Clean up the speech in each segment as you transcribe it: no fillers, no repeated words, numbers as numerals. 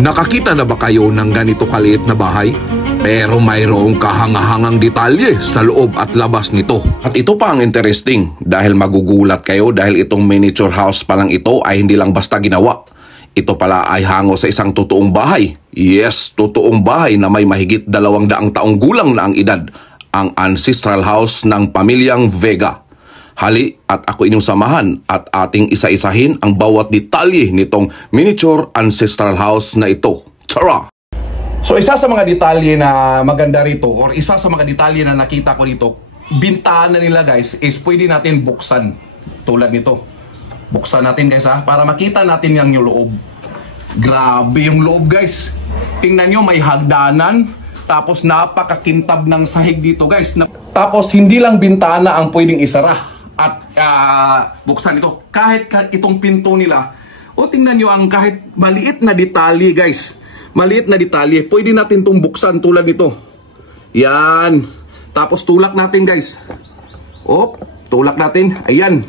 Nakakita na ba kayo ng ganito kaliit na bahay? Pero mayroong kahangahangang detalye sa loob at labas nito. At ito pa ang interesting dahil magugulat kayo dahil itong miniature house pa lang ito ay hindi lang basta ginawa. Ito pala ay hango sa isang totoong bahay. Yes, totoong bahay na may mahigit 200 taong gulang na ang edad. Ang ancestral house ng pamilyang Vega. Hali at ako inyong samahan at ating isa-isahin ang bawat detalye nitong miniature ancestral house na ito. Tara! So isa sa mga detalye na maganda rito or isa sa mga detalye na nakita ko dito, bintana nila guys is pwede natin buksan tulad nito. Buksan natin guys para makita natin yung loob. Grabe yung loob guys. Tingnan nyo, may hagdanan, tapos napakakintab ng sahig dito guys. Tapos hindi lang bintana ang pwedeng isara at buksan ito. Kahit itong pinto nila, tingnan nyo ang kahit maliit na detalye guys. Maliit na detalye, pwede natin itong buksan tulad nito. Yan. Tapos tulak natin guys. Tulak natin. Ayan.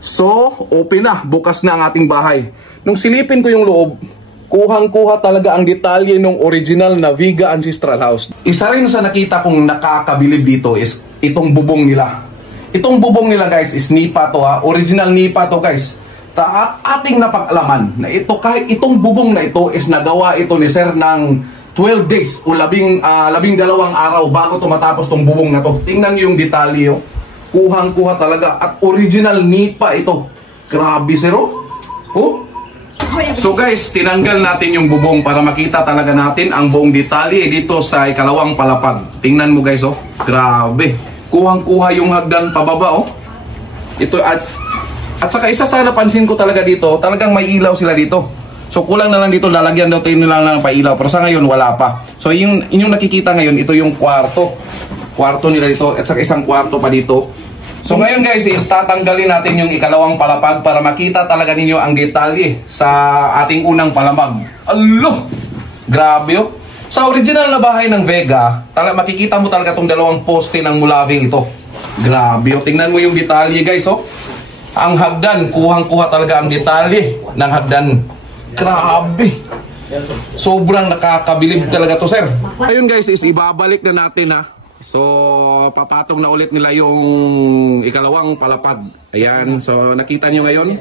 So, open na. Bukas na ang ating bahay. Nung silipin ko yung loob, kuhang-kuha talaga ang detalye ng original na Vega Ancestral House. Isa rin sa nakita kong nakakabilib dito is itong bubong nila. Itong bubong nila guys is nipa to Original nipa to guys. At ating napag-alaman na ito, kahit itong bubong na ito is nagawa ito ni Sir ng 12 days o 12 araw bago matapos tong bubong na to. Tingnan niyo yung detalye. Kuhang-kuha talaga at original nipa ito. Grabe Sir. So guys, tinanggal natin yung bubong para makita talaga natin ang buong detalye dito sa ikalawang palapag. Tingnan mo guys Grabe. Kuhang-kuha yung hagdan pababa Ito at saka isa sa napansin ko talaga dito, talagang may ilaw sila dito. So kulang na lang dito, lalagyan daw tayo nila ng pailaw. Pero sa ngayon wala pa. So yung inyong nakikita ngayon, ito yung kwarto. Kwarto nila dito at saka isang kwarto pa dito. So ngayon guys, tatanggalin natin yung ikalawang palapag para makita talaga ninyo ang detalye sa ating unang palamag. Alo! Grabe Sa original na bahay ng Vega, makikita mo talaga itong dalawang poste ng mulaving ito. Grabe tingnan mo yung detalye guys Ang hagdan, kuhang-kuha talaga ang detalye ng hagdan. Grabe! Sobrang nakakabilib talaga to Sir. Ayun guys, is ibabalik na natin So, papatong na ulit nila yung ikalawang palapag. Ayan, so nakita nyo ngayon,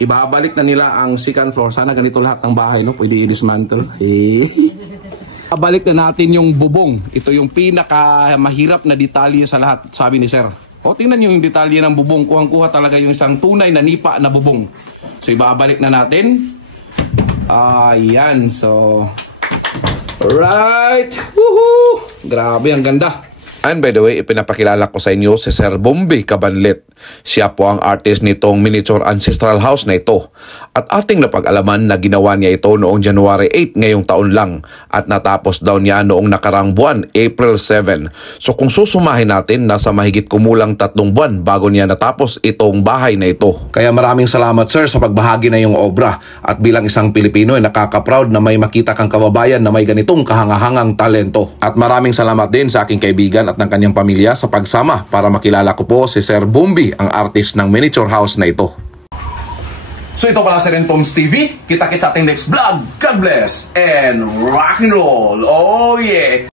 ibabalik na nila ang second floor. Sana ganito lahat ng bahay, pwede i-dismantle. Ibabalik na natin yung bubong. Ito yung pinaka mahirap na detalye sa lahat, sabi ni Sir. Tingnan nyo yung detalye ng bubong. Kuhang-kuha talaga yung isang tunay na nipa na bubong. So, ibabalik na natin. Ayan, so alright. Woohoo! Grabe, ang ganda. And by the way, ipinapakilala ko sa inyo si Sir Bombi Cabanlet. Siya po ang artist nitong miniature ancestral house na ito. At ating napag-alaman na ginawa niya ito noong January 8 ngayong taon lang. At natapos daw niya noong nakarang buwan, April 7. So kung susumahin natin, nasa mahigit kumulang 3 buwan bago niya natapos itong bahay na ito. Kaya maraming salamat Sir sa pagbahagi na yung obra. At bilang isang Pilipino ay nakaka-proud na may makita kang kababayan na may ganitong kahangahangang talento. At maraming salamat din sa aking kaibigan at ng kanyang pamilya sa pagsama para makilala ko po si Sir Bombi, ang artist ng miniature house na ito. So ito pala si Rentoms TV. Kita-kits sa ating next vlog. God bless and rock and roll. Oh yeah!